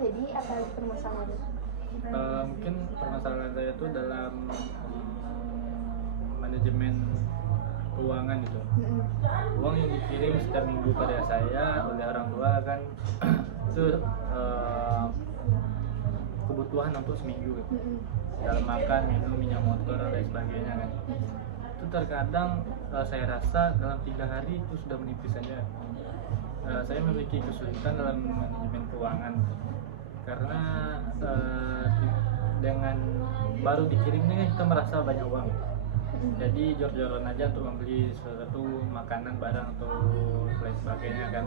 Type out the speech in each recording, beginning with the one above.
Jadi apa permasalahannya? Mungkin permasalahan saya itu dalam manajemen keuangan gitu. Uang yang dikirim setiap minggu pada saya oleh orang tua kan itu kebutuhan untuk seminggu gitu. Dalam makan, minum, minyak motor dan lain sebagainya kan. Itu terkadang saya rasa dalam 3 hari itu sudah menipis saja. Saya memiliki kesulitan dalam manajemen keuangan karena dengan baru dikirimnya kita merasa banyak uang, jadi jor-joran aja untuk membeli sesuatu makanan, barang atau lain sebagainya kan.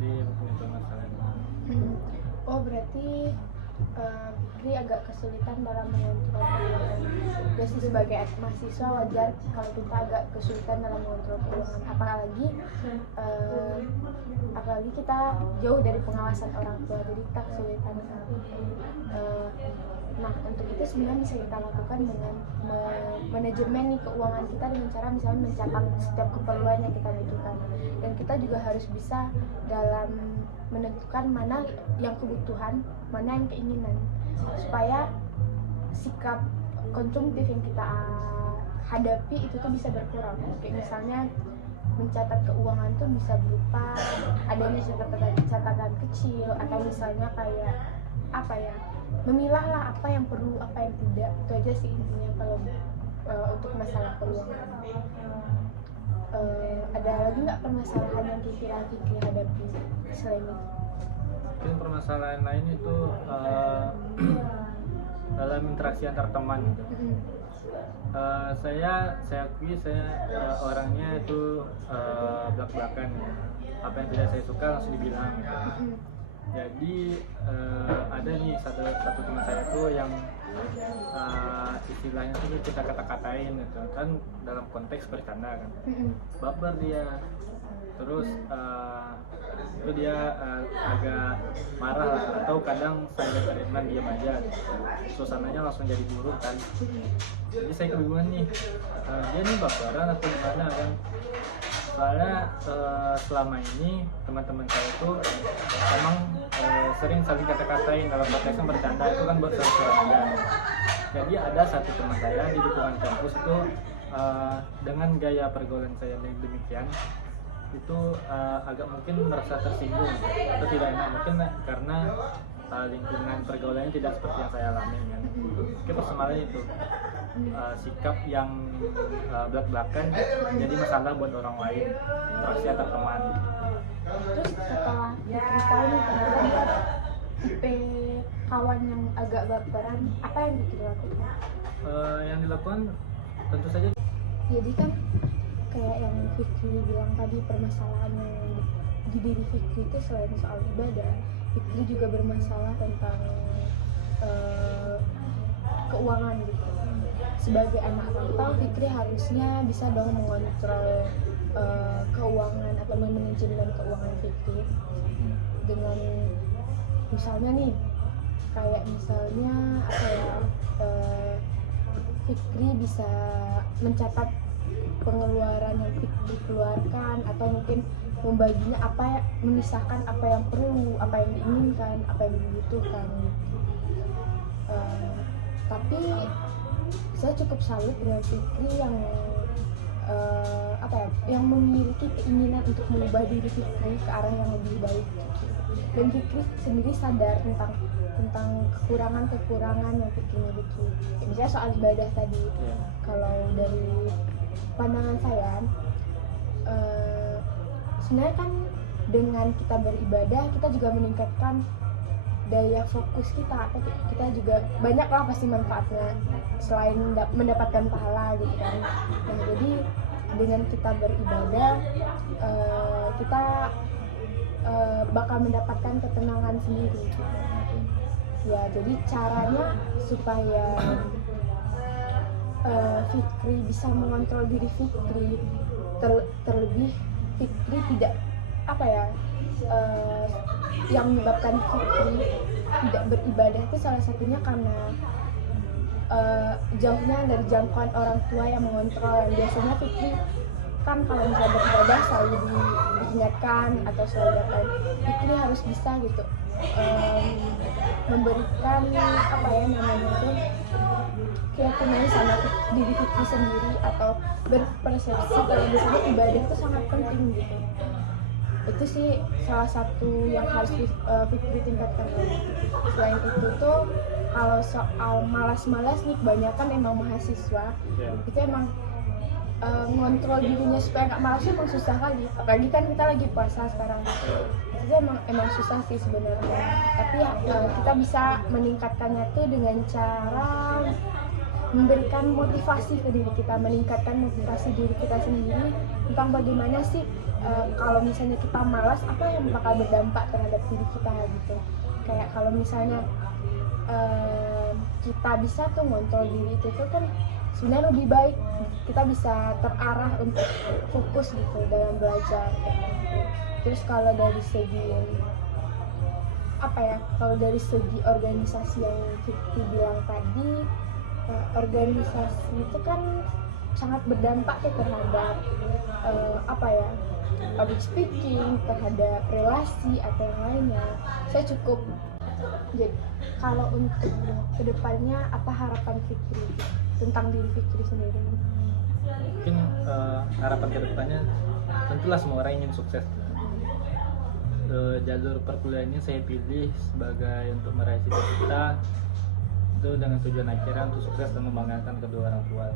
Jadi mungkin itu masalahnya. Oh berarti Fikri agak kesulitan dalam mengontrol keuangan. Jadi sebagai mahasiswa wajar kalau kita agak kesulitan dalam mengontrol keuangan, apalagi kita jauh dari pengawasan orang tua, jadi kita kesulitan. Nah untuk itu sebenarnya bisa kita lakukan dengan manajemen nih keuangan kita dengan cara misalnya mencatat setiap keperluan yang kita butuhkan, dan kita juga harus bisa dalam menentukan mana yang kebutuhan, mana yang keinginan, supaya sikap konsumtif yang kita hadapi itu tuh bisa berkurang. Kayak misalnya mencatat keuangan tuh bisa berupa adanya catatan kecil, atau misalnya kayak apa ya, memilah lah apa yang perlu, apa yang tidak. Itu aja sih intinya kalau untuk masalah keuangan. Ada lagi nggak permasalahan yang Fikri hadapi selain itu? Mungkin permasalahan lain itu dalam interaksi antar teman gitu. Saya akui orangnya itu belak-belakan ya. Apa yang tidak saya suka langsung dibilang gitu. Jadi ada nih satu teman saya tuh yang istilahnya tuh kita kata-katain gitu kan, dalam konteks bercanda kan, baper dia, terus itu dia agak marah lah, atau kadang saya dengerin diam aja, suasananya langsung jadi buruk kan. Jadi saya kebingungan nih, dia nih baperan atau gimana kan. Soalnya selama ini teman-teman saya itu emang sering saling kata-katain dalam konteks bercanda, itu kan buat seru-seruan aja. Jadi ada satu teman saya di lingkungan kampus itu dengan gaya pergaulan saya yang demikian itu agak mungkin merasa tersinggung atau tidak enak, mungkin karena lingkungan pergaulannya tidak seperti yang saya alami kan. Mungkin persoalannya itu sikap yang belak-belakan jadi masalah buat orang lain, interaksi antar teman. Terus setelah Fikri tahu nih ternyata dia tipe kawan yang agak baperan, apa yang Fikri lakukan? Yang dilakukan tentu saja, jadi kan kayak yang Fikri bilang tadi, permasalahannya di diri Fikri itu selain soal ibadah, Fikri juga bermasalah tentang keuangan gitu. Sebagai anak rantau, Fikri harusnya bisa dong mengontrol keuangan atau manajemen keuangan Fikri dengan misalnya nih, kayak misalnya apa ya, Fikri bisa mencatat pengeluaran yang Fikri keluarkan, atau mungkin membaginya memisahkan apa yang perlu, apa yang diinginkan, apa yang dibutuhkan. Tapi saya cukup salut dengan Fikri yang yang memiliki keinginan untuk mengubah diri Fikri ke arah yang lebih baik. Dan Fikri sendiri sadar tentang kekurangan yang Fikri miliki. Misalnya soal ibadah tadi, kalau dari pandangan saya, sebenarnya kan dengan kita beribadah kita juga meningkatkan daya fokus kita, atau kita juga banyak lah pasti manfaatnya selain mendapatkan pahala gitu kan. Nah jadi dengan kita beribadah kita bakal mendapatkan ketenangan sendiri gitu. Ya jadi caranya supaya Fikri bisa mengontrol diri Fikri, terlebih Fikri tidak yang menyebabkan Fikri tidak beribadah itu salah satunya karena jauhnya dari jangkauan orang tua yang mengontrol. Biasanya Fikri kan kalau misalnya beribadah selalu diingatkan atau selalu datang Fikri harus bisa gitu memberikan apa ya namanya itu keyakinan sama diri Fikri sendiri atau berpersepsi kalau misalnya ibadah itu sangat penting gitu. Itu sih salah satu yang harus Fikri tingkatkan lagi. Selain itu tuh kalau soal malas-malas nih kebanyakan emang mahasiswa itu emang ngontrol dirinya supaya nggak malas emang susah kali, apalagi kan kita lagi puasa sekarang. Itu emang susah sih sebenarnya, tapi ya kita bisa meningkatkannya tuh dengan cara memberikan motivasi ke diri kita, meningkatkan motivasi diri kita sendiri tentang bagaimana sih kalau misalnya kita malas apa yang bakal berdampak terhadap diri kita gitu. Kayak kalau misalnya kita bisa tuh ngontrol diri itu kan sebenarnya lebih baik, kita bisa terarah untuk fokus gitu dalam belajar. Terus kalau dari segi apa ya, kalau dari segi organisasi yang Fikri bilang tadi, organisasi itu kan sangat berdampak ya terhadap apa ya, public speaking, terhadap relasi atau yang lainnya. Saya cukup. Jadi kalau untuk kedepannya apa harapan Fikri tentang diri Fikri sendiri? Mungkin harapan kedepannya tentulah semua orang ingin sukses. Jalur perkuliahannya saya pilih sebagai untuk meraih cita-cita itu dengan tujuan akhirnya untuk sukses dan membanggakan kedua orang tua.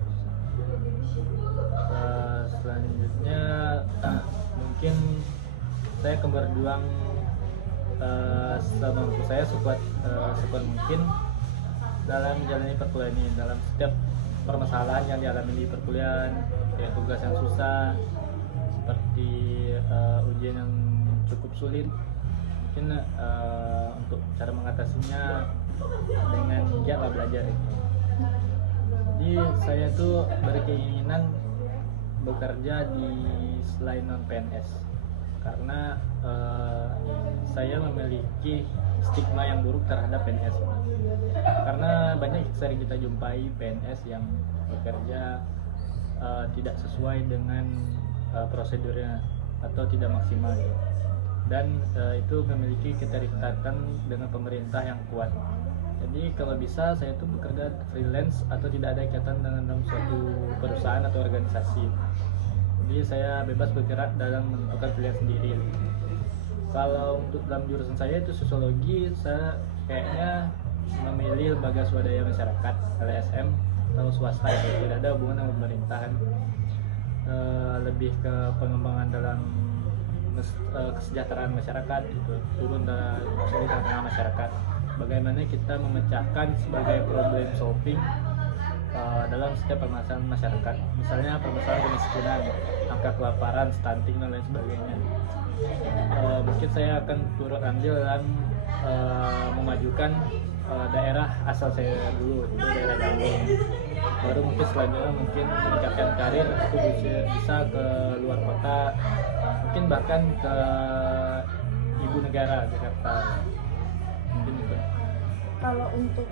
Selanjutnya mungkin saya akan berjuang semampu saya sekuat mungkin dalam menjalani perkuliahan ini, dalam setiap permasalahan yang dialami di perkuliahan, kayak tugas yang susah seperti ujian yang cukup sulit, mungkin untuk cara mengatasinya dengan giatlah belajar itu. Jadi saya tuh berkeinginan bekerja di selain non PNS karena saya memiliki stigma yang buruk terhadap PNS, karena banyak sering kita jumpai PNS yang bekerja tidak sesuai dengan prosedurnya atau tidak maksimal, dan itu memiliki keterikatan dengan pemerintah yang kuat. Jadi kalau bisa saya tuh bekerja freelance atau tidak ada ikatan dengan dalam suatu perusahaan atau organisasi. Jadi saya bebas bergerak dalam menentukan pilihan sendiri. Kalau untuk dalam jurusan saya itu sosiologi, saya kayaknya memilih lembaga swadaya masyarakat LSM atau swasta, itu tidak ada hubungan dengan pemerintahan. Lebih ke pengembangan dalam kesejahteraan masyarakat, itu turun dari tengah masyarakat. Bagaimana kita memecahkan sebagai problem solving dalam setiap permasalahan masyarakat, misalnya permasalahan kemiskinan, angka kelaparan, stunting dan lain sebagainya. Mungkin saya akan turut andil dalam memajukan daerah asal saya dulu, itu daerah Jawa. Baru mungkin selanjutnya mungkin meningkatkan karir, itu bisa ke luar kota, mungkin bahkan ke ibu negara Jakarta. Mungkin itu. Kalau untuk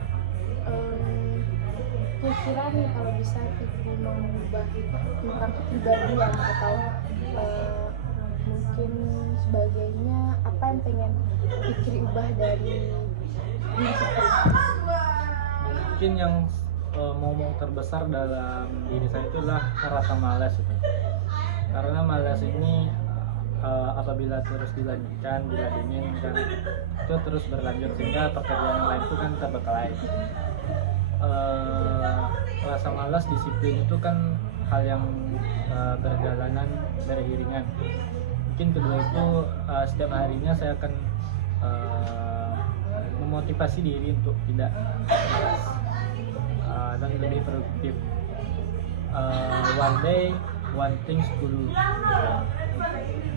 kira-kira nih kalau bisa Fikri mengubah tentang kepribadian atau mungkin sebagainya, apa yang pengen Fikri ubah dari diri Fikri? Mungkin yang momok terbesar dalam diri saya itu adalah rasa malas itu. Karena malas ini apabila terus dilanjutkan, diladenin kan itu terus berlanjut sehingga pekerjaan yang lain itu kan terbengkalai. Rasa malas, disiplin itu kan hal yang berjalanan beriringan. Mungkin kedua itu setiap harinya saya akan memotivasi diri untuk tidak malas dan lebih produktif. One day, one things to do.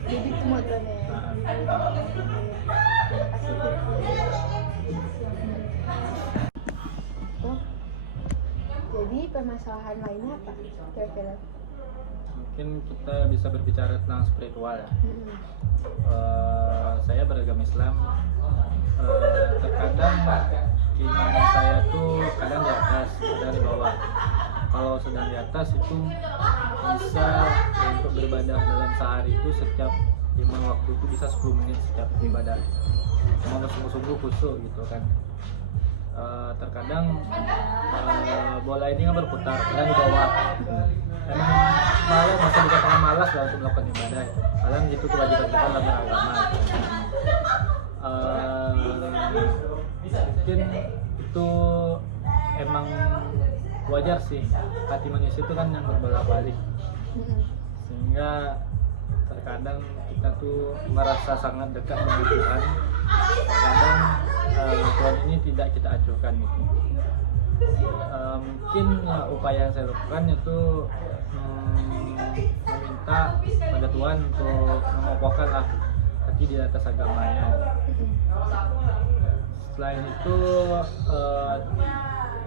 Jadi itu motonya ya. Jadi permasalahan lainnya apa kira-kira? Mungkin kita bisa berbicara tentang spiritual ya. Saya beragama Islam. Terkadang keinginan saya tuh kadang di atas, kadang di bawah. Kalau sedang di atas itu bisa untuk beribadah dalam sehari itu setiap lima waktu itu bisa 10 menit setiap ibadah, mau sungguh-sungguh khusyuk gitu kan. Terkadang bola ini kan berputar, kadang di bawah. Emang malah masih dikatakan malas lah untuk melakukan ibadah itu. Kadang itu kewajiban kita dalam beragama. Mungkin itu emang wajar sih, hati manusia itu kan yang berbolak-balik, sehingga terkadang kita tuh merasa sangat dekat dengan Tuhan. Kadang Tuhan ini tidak kita acuhkan gitu. Mungkin upaya yang saya lakukan itu meminta pada Tuhan untuk mengokohkanlah hati di atas agamanya. Selain itu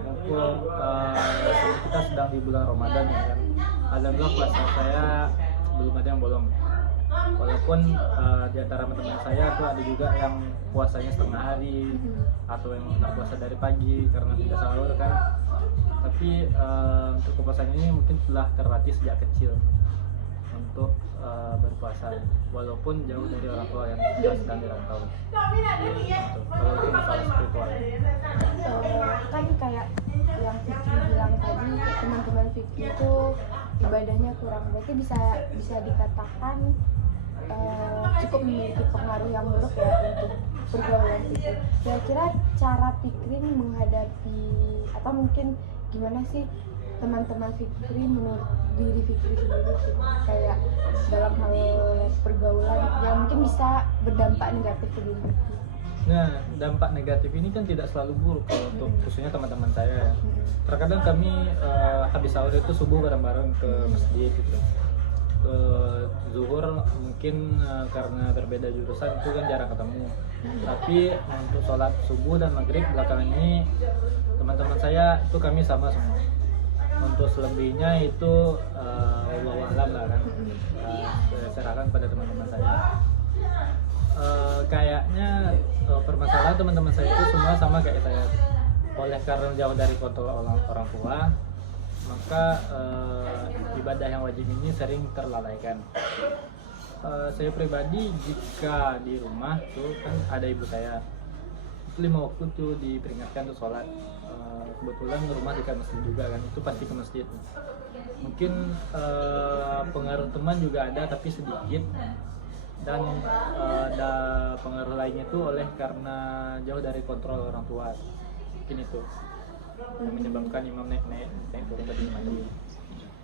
mumpung kita sedang di bulan Ramadan ya kan, alhamdulillah puasa saya belum ada yang bolong. Walaupun di antara teman-teman saya tuh ada juga yang puasanya setengah hari atau yang tak puasa dari pagi karena tidak sahur kan. Tapi untuk kepuasan ini mungkin telah terlatih sejak kecil untuk berpuasa walaupun jauh dari orang tua yang sudah sedang dirantau. Kalau itu masalah spiritual. Kan kayak yang Fikri bilang tadi, teman-teman Fikri itu ibadahnya kurang, berarti bisa dikatakan cukup memiliki pengaruh yang buruk ya untuk pergaulan itu. Kira-kira cara Fikri menghadapi atau mungkin gimana sih teman-teman Fikri menurut diri Fikri sendiri gitu, kayak dalam hal pergaulan yang mungkin bisa berdampak negatif ke diri Fikri? Nah, dampak negatif ini kan tidak selalu buruk kalau untuk khususnya teman-teman saya ya. Terkadang kami habis sahur itu subuh bareng-bareng ke masjid gitu. Ke zuhur mungkin karena berbeda jurusan itu kan jarang ketemu. Tapi untuk sholat subuh dan maghrib belakangan ini teman-teman saya itu kami sama semua. Untuk selebihnya itu wallahu a'lam lah kan, saya serahkan pada teman-teman saya. Kayaknya permasalahan teman-teman saya itu semua sama kayak saya. Oleh karena jauh dari kontrol orang tua, maka ibadah yang wajib ini sering terlalaikan. Saya pribadi jika di rumah tuh kan ada ibu saya, 5 waktu tuh diperingatkan tuh sholat. Kebetulan rumah dekat masjid juga kan, itu pasti ke masjid. Mungkin pengaruh teman juga ada tapi sedikit, dan ada pengaruh lainnya itu oleh karena jauh dari kontrol orang tua. Mungkin itu yang menyebabkan imam naik turun dari mati.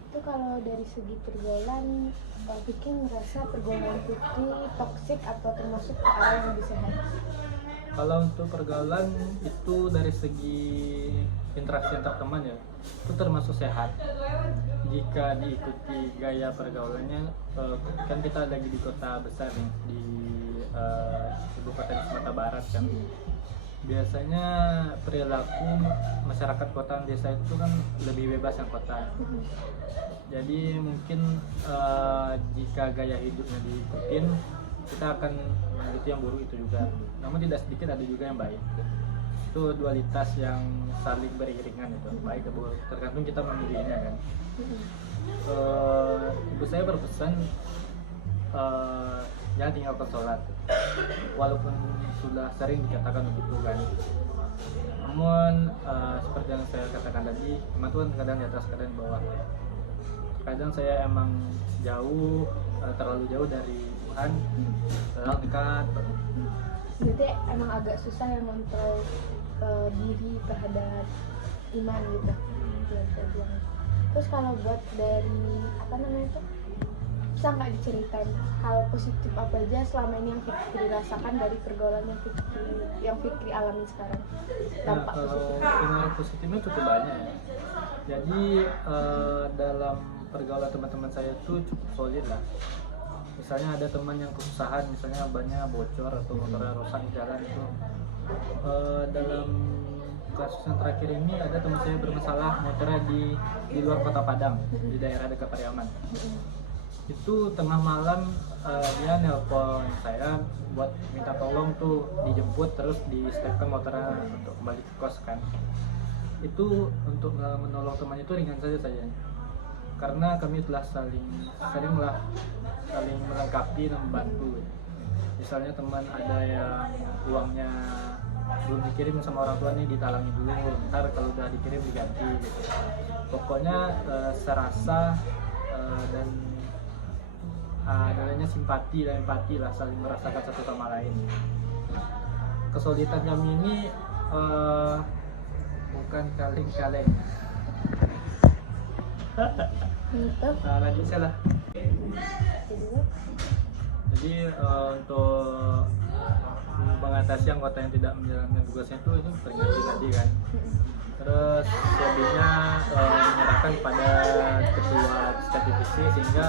Itu kalau dari segi pergaulan, Fikri merasa pergaulan Fikri toksik atau termasuk ke arah yang lebih sehat? Kalau untuk pergaulan itu dari segi interaksi antar teman ya, itu termasuk sehat jika diikuti gaya pergaulannya. Kan kita lagi di kota besar nih, di ibu kota di Sumatera Barat kan. Biasanya perilaku masyarakat kota dan desa itu kan lebih bebas yang kota. Jadi mungkin jika gaya hidupnya diikutin, kita akan mengikuti yang buruk itu juga. Namun tidak sedikit ada juga yang baik. Itu dualitas yang saling beriringan itu, baik atau buruk, tergantung kita memilihnya kan. Ibu saya berpesan jangan tinggalkan sholat, walaupun sudah sering dikatakan begitu kan. Namun seperti yang saya katakan tadi, iman Tuhan kadang di atas, kadang di bawah. Kadang saya emang jauh, terlalu jauh dari Tuhan, terlalu dekat. Berarti emang agak susah yang kontrol diri terhadap iman gitu. Terus kalau buat dari apa namanya itu, bisa nggak diceritain hal positif apa aja selama ini yang Fikri rasakan dari pergaulan yang Fikri alami sekarang? Dampak kalau positif. pengaruh positifnya cukup banyak ya. Jadi dalam pergaulan teman-teman saya itu cukup solid lah. Misalnya ada teman yang kesusahan, misalnya bannya bocor atau motornya rusak di jalan itu. Dalam kasus yang terakhir ini ada teman saya bermasalah motornya di luar kota Padang, di daerah dekat Pariaman. Itu tengah malam dia nelpon saya buat minta tolong tuh dijemput terus di stepkan motornya untuk kembali ke kos kan. Itu untuk menolong temannya itu ringan saja. karena kami telah saling melengkapi dan membantu. Misalnya teman ada yang uangnya belum dikirim sama orang tua nih, ditalangin dulu, ntar kalau udah dikirim diganti gitu. Pokoknya serasa dan adanya simpati dan empati lah, saling merasakan satu sama lain. Kesulitan kami ini bukan kaleng-kaleng. Lanjut saya lah. Jadi untuk mengatasi anggota yang tidak menjalankan tugasnya itu peringati tadi kan. Terus selebihnya menyerahkan pada ketua setiap divisi sehingga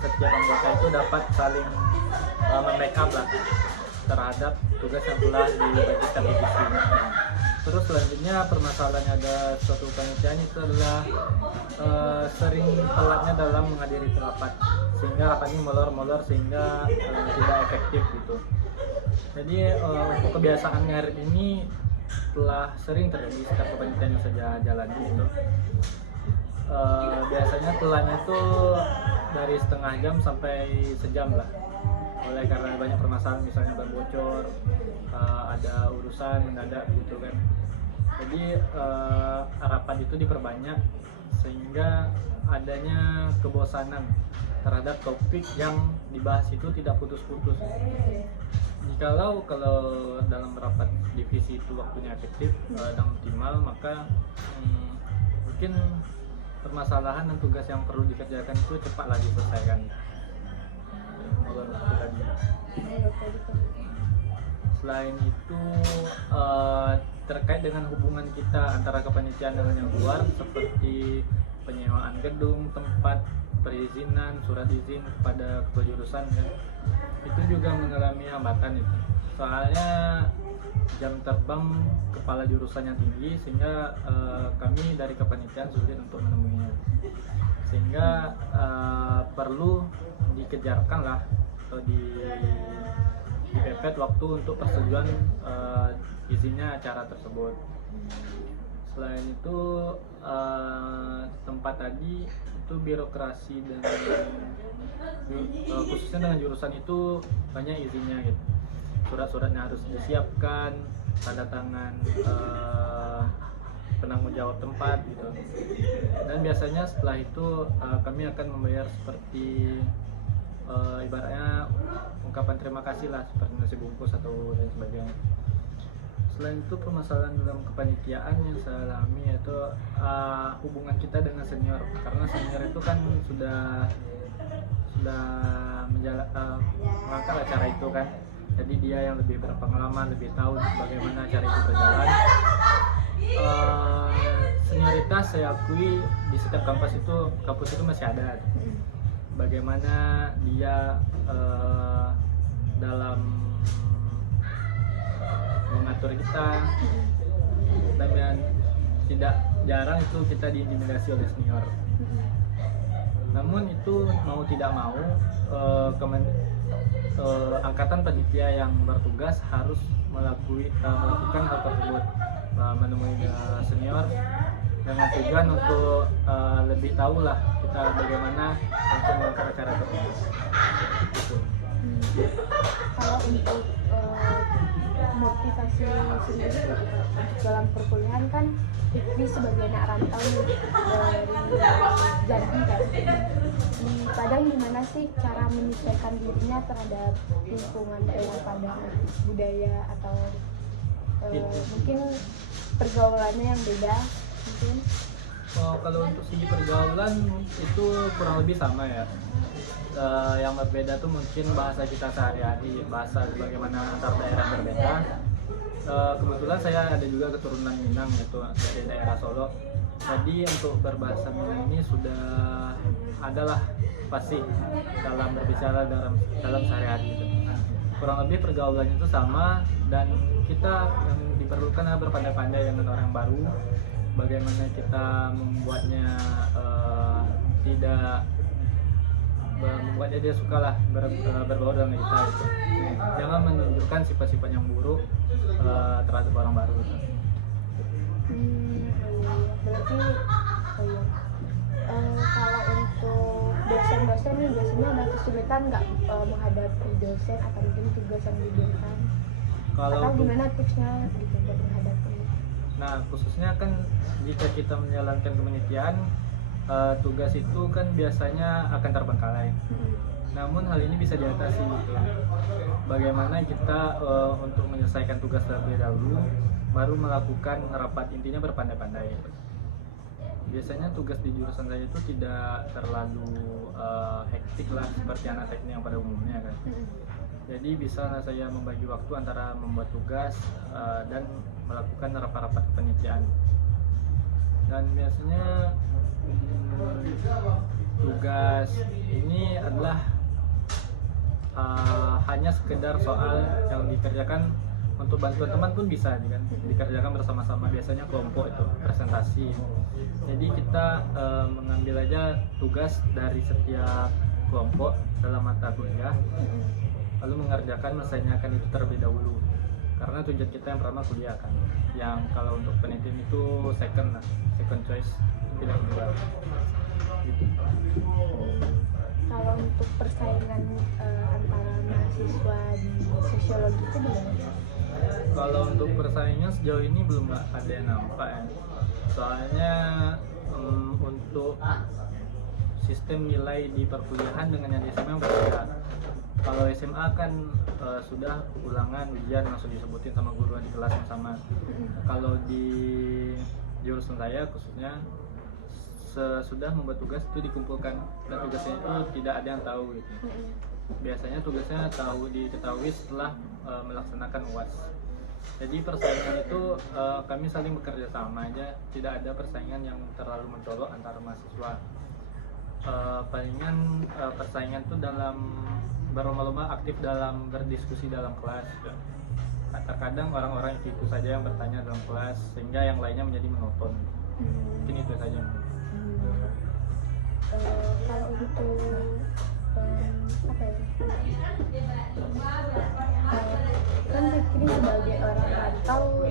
setiap anggota itu dapat saling membackup lah terhadap tugas yang telah dibagi setiap divisi. Terus selanjutnya permasalahan ada suatu kepanitiaan itu adalah sering telatnya dalam menghadiri rapat, sehingga rapatnya molor-molor sehingga tidak efektif gitu. Jadi untuk kebiasaan ngarit ini telah sering terjadi setiap kepanitiaan yang saya jalani gitu. Biasanya telahnya itu dari setengah jam sampai sejam lah, oleh karena banyak permasalahan, misalnya ban bocor, ada urusan mendadak gitu kan. Jadi rapat itu diperbanyak sehingga adanya kebosanan terhadap topik yang dibahas itu tidak putus-putus. Kalau dalam rapat divisi itu waktunya efektif dan optimal, maka mungkin permasalahan dan tugas yang perlu dikerjakan itu cepatlah diselesaikan. Selain itu terkait dengan hubungan kita antara kepanitiaan dengan yang luar, seperti penyewaan gedung, tempat, perizinan, surat izin kepada ketua jurusan kan, itu juga mengalami hambatan itu. Soalnya jam terbang kepala jurusan yang tinggi sehingga kami dari kepanitiaan sulit untuk menemuinya, sehingga perlu dikejarkan lah atau dipepet waktu untuk persetujuan izinnya acara tersebut. Selain itu tempat tadi itu birokrasi dan khususnya dengan jurusan itu banyak izinnya gitu. Surat-suratnya harus disiapkan, tanda tangan penanggung jawab tempat gitu. Dan biasanya setelah itu kami akan membayar seperti ibaratnya ungkapan terima kasih lah, seperti nasi bungkus atau lain sebagainya. Selain itu permasalahan dalam kepanitiaan yang saya alami yaitu hubungan kita dengan senior, karena senior itu kan sudah mengangkat acara itu kan, jadi dia yang lebih berpengalaman, lebih tahu bagaimana acara itu berjalan. Senioritas saya akui di setiap kampus itu masih ada. Bagaimana dia dalam mengatur kita, dan tidak jarang itu kita diintimidasi oleh senior. Namun itu mau tidak mau angkatan panitia yang bertugas harus melakukan hal tersebut, menemui senior dengan tujuan untuk lebih tahu lah kita bagaimana untuk melakukan acara tersebut. Gitu. Kalau untuk motivasi sendiri dalam perkuliahan kan Fikri sebagai anak rantau dari Jambi kan, di Padang gimana sih cara menyesuaikan dirinya terhadap lingkungan daerah Padang, budaya atau mungkin pergaulannya yang beda mungkin? Kalau untuk segi pergaulan itu kurang lebih sama ya. Yang berbeda tuh mungkin bahasa kita sehari-hari, bahasa bagaimana antar daerah berbeda. Kebetulan saya ada juga keturunan Minang, yaitu dari daerah Solo. Jadi untuk berbahasa Minang ini sudah adalah pasti dalam berbicara dalam sehari-hari gitu. Kurang lebih pergaulannya itu sama, dan kita yang diperlukan adalah berpandai-pandai dengan orang baru. Bagaimana kita membuatnya membuatnya dia sukalah berbaur dengan kita itu. Jangan menunjukkan sifat-sifat yang buruk terhadap orang baru gitu. Berarti kalau kesulitan nggak menghadapi dosen atau mungkin tugas yang diberikan? Kalau Atau gimana tipsnya gitu buat menghadapi? Nah, khususnya kan jika kita menjalankan kepenelitian, tugas itu kan biasanya akan terbengkalai. Namun hal ini bisa diatasi gitu. Bagaimana kita untuk menyelesaikan tugas terlebih dahulu, baru melakukan rapat, intinya berpandai-pandai. Biasanya tugas di jurusan saya itu tidak terlalu hektik lah seperti anak teknik yang pada umumnya kan. Jadi bisa saya membagi waktu antara membuat tugas dan melakukan rapat-rapat penelitian. Dan biasanya tugas ini adalah hanya sekedar soal yang dikerjakan untuk bantuan teman pun bisa kan, dikerjakan bersama-sama, biasanya kelompok itu presentasi. Jadi kita mengambil aja tugas dari setiap kelompok dalam mata kuliah, lalu mengerjakan menyelesaikan itu terlebih dahulu, karena tujuan kita yang pertama kuliah kan, yang kalau untuk penelitian itu second choice, tidak kedua gitu. Kalau untuk persaingan antara mahasiswa di sosiologi itu gimana? Kalau untuk persaingan sejauh ini belum ada yang nampak ya, soalnya untuk sistem nilai di perkuliahan dengan yang di SMA berbeda. Kalau SMA kan sudah ulangan ujian langsung disebutin sama guru di kelas yang sama. Kalau di jurusan saya khususnya sesudah membuat tugas itu dikumpulkan, dan tugasnya itu tidak ada yang tahu gitu. Biasanya tugasnya diketahui setelah melaksanakan UAS. Jadi persaingan itu kami saling bekerja sama aja, tidak ada persaingan yang terlalu mencolok antara mahasiswa. Palingan persaingan itu dalam berlomba-lomba aktif dalam berdiskusi dalam kelas gitu. Terkadang orang-orang itu saja yang bertanya dalam kelas sehingga yang lainnya menjadi monoton. Mungkin itu saja. Kalau untuk apa ya? Kan Fikri sebagai orang rantau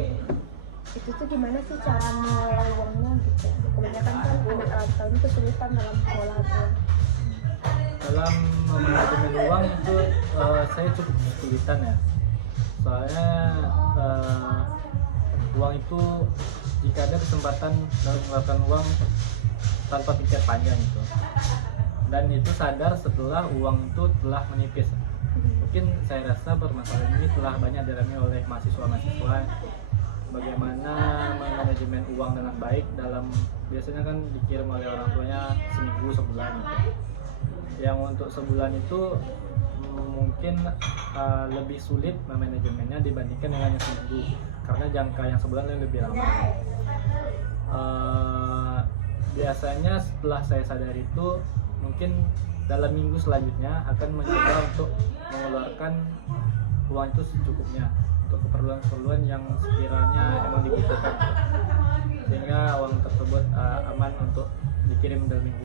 itu tuh gimana sih cara mengelola uangnya gitu? Kebanyakan kan anak rantau ini kesulitan dalam mengelola uang. Dalam manajemen uang itu saya cukup kesulitan ya, soalnya uang itu jika ada kesempatan dalam mengeluarkan uang tanpa pikir panjang itu, dan itu sadar setelah uang itu telah menipis. Mungkin saya rasa permasalahan ini telah banyak dialami oleh mahasiswa-mahasiswa, bagaimana manajemen uang dengan baik dalam, biasanya kan dikirim oleh orang tuanya seminggu sebulan gitu. Yang untuk sebulan itu mungkin lebih sulit manajemennya dibandingkan dengan yang seminggu, karena jangka yang sebulan lebih lama. Biasanya setelah saya sadar itu, mungkin dalam minggu selanjutnya akan mencoba untuk mengeluarkan uang itu secukupnya untuk keperluan-keperluan yang sekiranya emang dibutuhkan, sehingga uang tersebut aman untuk dikirim dalam minggu.